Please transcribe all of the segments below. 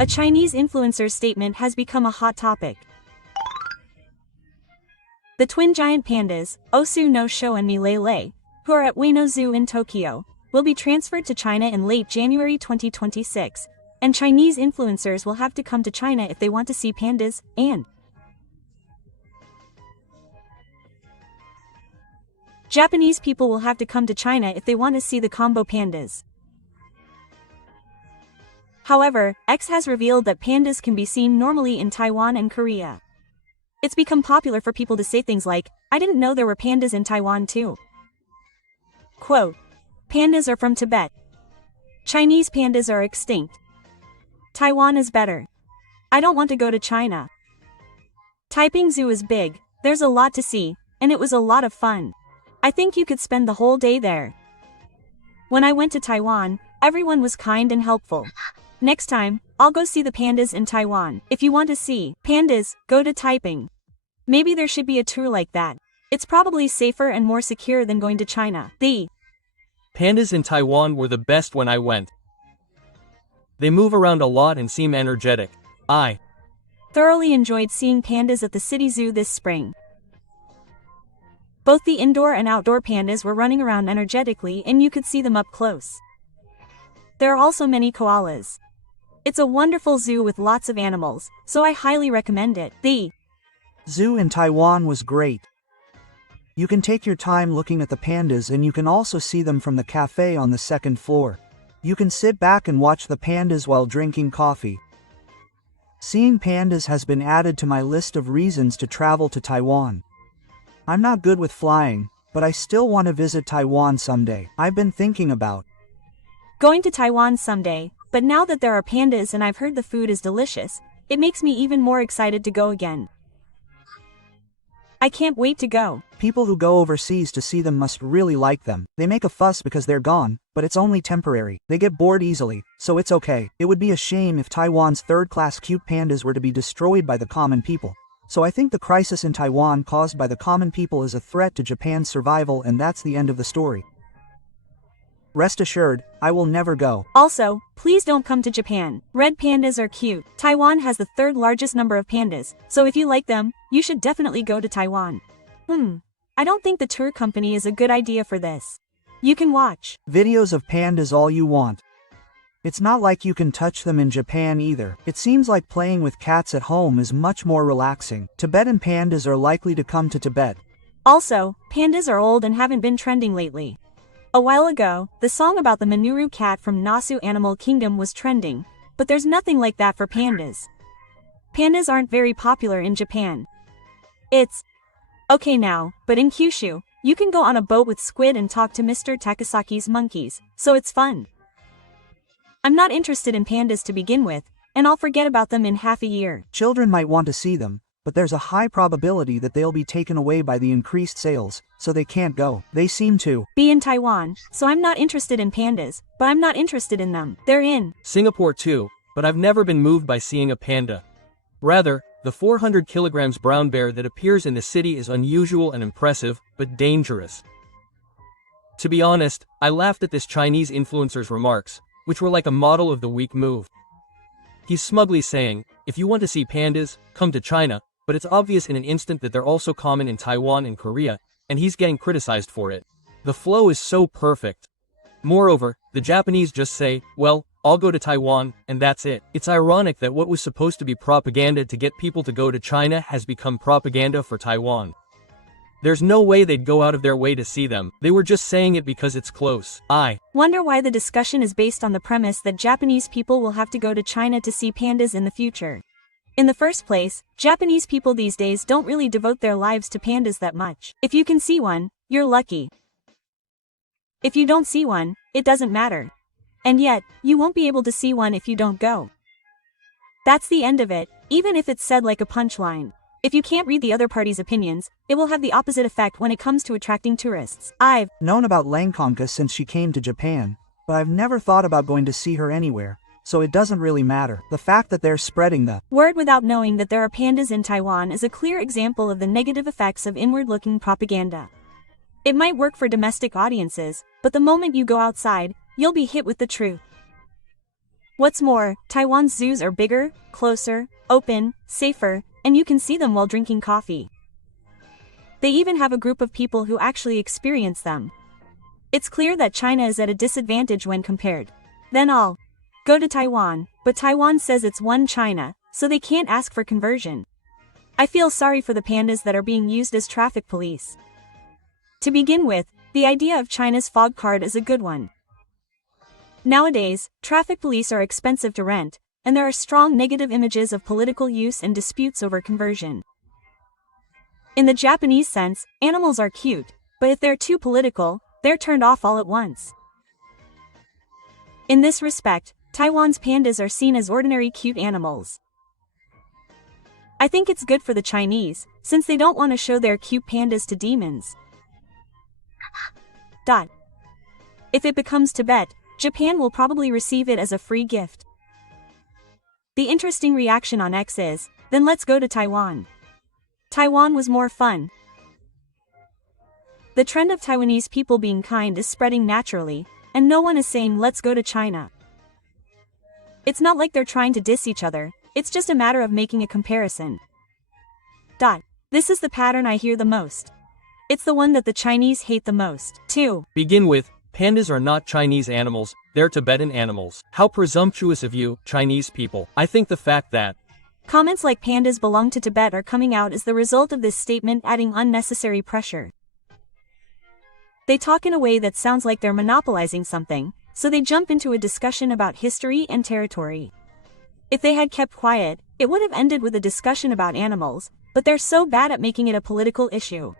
A Chinese influencer's statement has become a hot topic. The twin giant pandas, Osu no Sho and Milele, who are at Ueno Zoo in Tokyo, will be transferred to China in late January 2026, and Chinese influencers will have to come to China if they want to see pandas, and Japanese people will have to come to China if they want to see the combo pandas. However, X has revealed that pandas can be seen normally in Taiwan and Korea. It's become popular for people to say things like, "I didn't know there were pandas in Taiwan too." Quote, "Pandas are from Tibet. Chinese pandas are extinct. Taiwan is better. I don't want to go to China. Taiping Zoo is big, there's a lot to see, and it was a lot of fun. I think you could spend the whole day there. When I went to Taiwan, everyone was kind and helpful. Next time, I'll go see the pandas in Taiwan. If you want to see pandas, go to Taiping. Maybe there should be a tour like that. It's probably safer and more secure than going to China." The pandas in Taiwan were the best when I went. They move around a lot and seem energetic. I thoroughly enjoyed seeing pandas at the city zoo this spring. Both the indoor and outdoor pandas were running around energetically and you could see them up close. There are also many koalas. It's a wonderful zoo with lots of animals, so I highly recommend it. The zoo in Taiwan was great. You can take your time looking at the pandas and you can also see them from the cafe on the second floor. You can sit back and watch the pandas while drinking coffee. Seeing pandas has been added to my list of reasons to travel to Taiwan. I'm not good with flying, but I still want to visit Taiwan someday. I've been thinking about going to Taiwan someday, but now that there are pandas and I've heard the food is delicious, it makes me even more excited to go again. I can't wait to go. People who go overseas to see them must really like them. They make a fuss because they're gone, but it's only temporary. They get bored easily, so it's okay. It would be a shame if Taiwan's third-class cute pandas were to be destroyed by the common people. So I think the crisis in Taiwan caused by the common people is a threat to Japan's survival, and that's the end of the story. Rest assured, I will never go. Also, please don't come to Japan. Red pandas are cute. Taiwan has the third largest number of pandas, so if you like them, you should definitely go to Taiwan. I don't think the tour company is a good idea for this. You can watch videos of pandas all you want. It's not like you can touch them in Japan either. It seems like playing with cats at home is much more relaxing. Tibetan pandas are likely to come to Tibet. Also, pandas are old and haven't been trending lately. A while ago, the song about the Manuru cat from Nasu Animal Kingdom was trending, but there's nothing like that for pandas. Pandas aren't very popular in Japan. It's okay now, but in Kyushu, you can go on a boat with squid and talk to Mr. Takasaki's monkeys, so it's fun. I'm not interested in pandas to begin with, and I'll forget about them in half a year. Children might want to see them, but there's a high probability that they'll be taken away by the increased sales, so they can't go. They seem to be in Taiwan, so I'm not interested in pandas, but I'm not interested in them. They're in Singapore too, but I've never been moved by seeing a panda. Rather, the 400 kilograms brown bear that appears in the city is unusual and impressive, but dangerous. To be honest, I laughed at this Chinese influencer's remarks, which were like a model of the weak move. He's smugly saying, if you want to see pandas, come to China, but it's obvious in an instant that they're also common in Taiwan and Korea, and he's getting criticized for it. The flow is so perfect. Moreover, the Japanese just say, well, I'll go to Taiwan, and that's it. It's ironic that what was supposed to be propaganda to get people to go to China has become propaganda for Taiwan. There's no way they'd go out of their way to see them. They were just saying it because it's close. I wonder why the discussion is based on the premise that Japanese people will have to go to China to see pandas in the future. In the first place, Japanese people these days don't really devote their lives to pandas that much. If you can see one, you're lucky. If you don't see one, it doesn't matter. And yet, you won't be able to see one if you don't go. That's the end of it, even if it's said like a punchline. If you can't read the other party's opinions, it will have the opposite effect when it comes to attracting tourists. I've known about Langkonka since she came to Japan, but I've never thought about going to see her anywhere, so it doesn't really matter. The fact that they're spreading the word without knowing that there are pandas in Taiwan is a clear example of the negative effects of inward-looking propaganda. It might work for domestic audiences, but the moment you go outside, you'll be hit with the truth. What's more, Taiwan's zoos are bigger, closer, open, safer, and you can see them while drinking coffee. They even have a group of people who actually experience them. It's clear that China is at a disadvantage when compared. Then I'll go to Taiwan, but Taiwan says it's one China, so they can't ask for conversion. I feel sorry for the pandas that are being used as traffic police. To begin with, the idea of China's fog card is a good one. Nowadays, traffic police are expensive to rent, and there are strong negative images of political use and disputes over conversion. In the Japanese sense, animals are cute, but if they're too political, they're turned off all at once. In this respect, Taiwan's pandas are seen as ordinary cute animals. I think it's good for the Chinese, since they don't want to show their cute pandas to demons. If it becomes Tibet, Japan will probably receive it as a free gift. The interesting reaction on X is, then let's go to Taiwan. Taiwan was more fun. The trend of Taiwanese people being kind is spreading naturally, and no one is saying let's go to China. It's not like they're trying to diss each other, it's just a matter of making a comparison. This is the pattern I hear the most. It's the one that the Chinese hate the most, too. Begin with, pandas are not Chinese animals, they're Tibetan animals. How presumptuous of you, Chinese people. I think the fact that comments like pandas belong to Tibet are coming out is the result of this statement adding unnecessary pressure. They talk in a way that sounds like they're monopolizing something, so they jump into a discussion about history and territory. If they had kept quiet, it would have ended with a discussion about animals, but they're so bad at making it a political issue.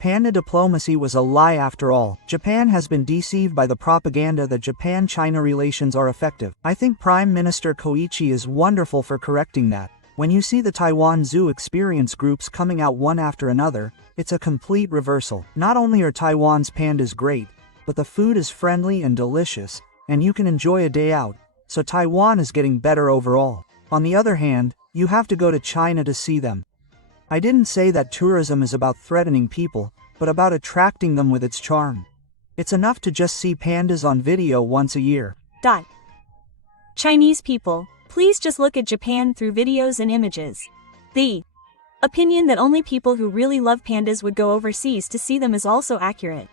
Panda diplomacy was a lie after all. Japan has been deceived by the propaganda that Japan-China relations are effective. I think Prime Minister Koichi is wonderful for correcting that. When you see the Taiwan Zoo experience groups coming out one after another, it's a complete reversal. Not only are Taiwan's pandas great, but the food is friendly and delicious, and you can enjoy a day out, so Taiwan is getting better overall. On the other hand, you have to go to China to see them. I didn't say that tourism is about threatening people, but about attracting them with its charm. It's enough to just see pandas on video once a year. Chinese people, please just look at Japan through videos and images. The opinion that only people who really love pandas would go overseas to see them is also accurate.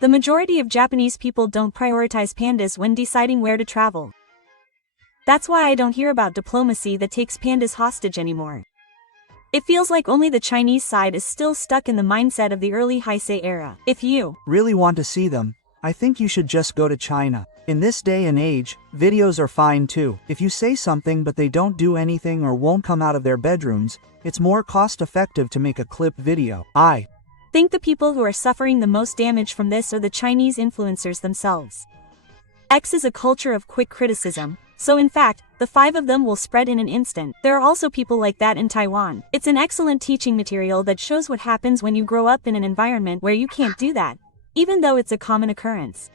The majority of Japanese people don't prioritize pandas when deciding where to travel. That's why I don't hear about diplomacy that takes pandas hostage anymore. It feels like only the Chinese side is still stuck in the mindset of the early Heisei era. If you really want to see them, I think you should just go to China. In this day and age, videos are fine too. If you say something but they don't do anything or won't come out of their bedrooms, it's more cost-effective to make a clip video. I think the people who are suffering the most damage from this are the Chinese influencers themselves. X is a culture of quick criticism, so in fact, the 5 of them will spread in an instant. There are also people like that in Taiwan. It's an excellent teaching material that shows what happens when you grow up in an environment where you can't do that, even though it's a common occurrence.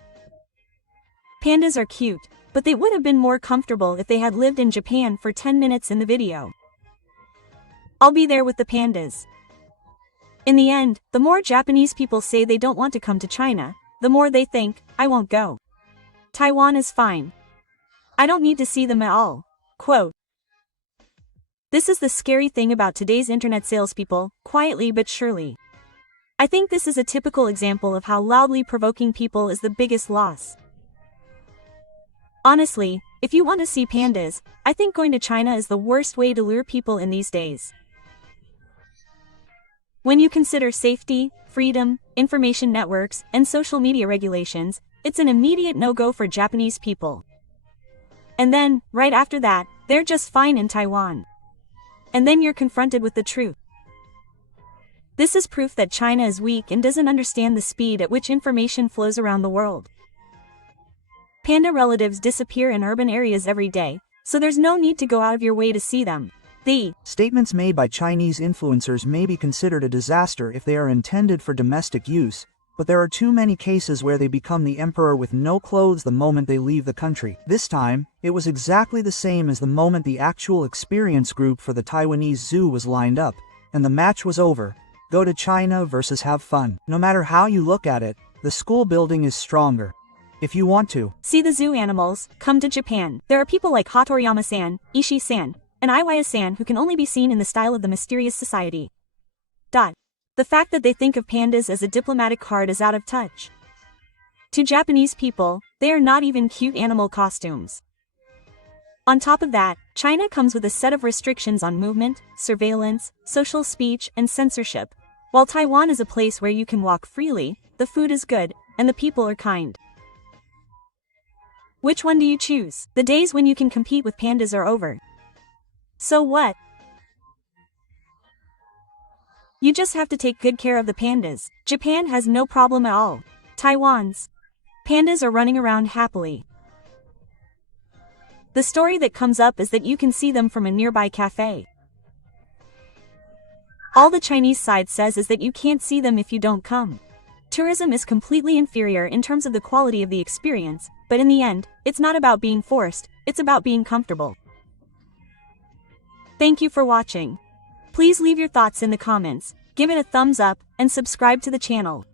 Pandas are cute, but they would have been more comfortable if they had lived in Japan for 10 minutes in the video. I'll be there with the pandas. In the end, the more Japanese people say they don't want to come to China, the more they think, I won't go. Taiwan is fine. I don't need to see them at all. Quote. This is the scary thing about today's internet salespeople, quietly but surely. I think this is a typical example of how loudly provoking people is the biggest loss. Honestly, if you want to see pandas, I think going to China is the worst way to lure people in these days. When you consider safety, freedom, information networks, and social media regulations, it's an immediate no-go for Japanese people. And then, right after that, they're just fine in Taiwan. And then you're confronted with the truth. This is proof that China is weak and doesn't understand the speed at which information flows around the world. Panda relatives disappear in urban areas every day, so there's no need to go out of your way to see them. The statements made by Chinese influencers may be considered a disaster if they are intended for domestic use, but there are too many cases where they become the emperor with no clothes the moment they leave the country. This time, it was exactly the same as the moment the actual experience group for the Taiwanese zoo was lined up, and the match was over. Go to China versus have fun. No matter how you look at it, the school building is stronger. If you want to see the zoo animals, come to Japan. There are people like Hatoriyama-san, Ishii-san, and Iwaya-san who can only be seen in the style of the mysterious society. The fact that they think of pandas as a diplomatic card is out of touch. To Japanese people, they are not even cute animal costumes. On top of that, China comes with a set of restrictions on movement, surveillance, social speech, and censorship. While Taiwan is a place where you can walk freely, the food is good, and the people are kind. Which one do you choose? The days when you can compete with pandas are over. So what? You just have to take good care of the pandas. Japan has no problem at all. Taiwan's pandas are running around happily. The story that comes up is that you can see them from a nearby cafe. All the Chinese side says is that you can't see them if you don't come. Tourism is completely inferior in terms of the quality of the experience, but in the end, it's not about being forced, it's about being comfortable. Thank you for watching. Please leave your thoughts in the comments, give it a thumbs up, and subscribe to the channel.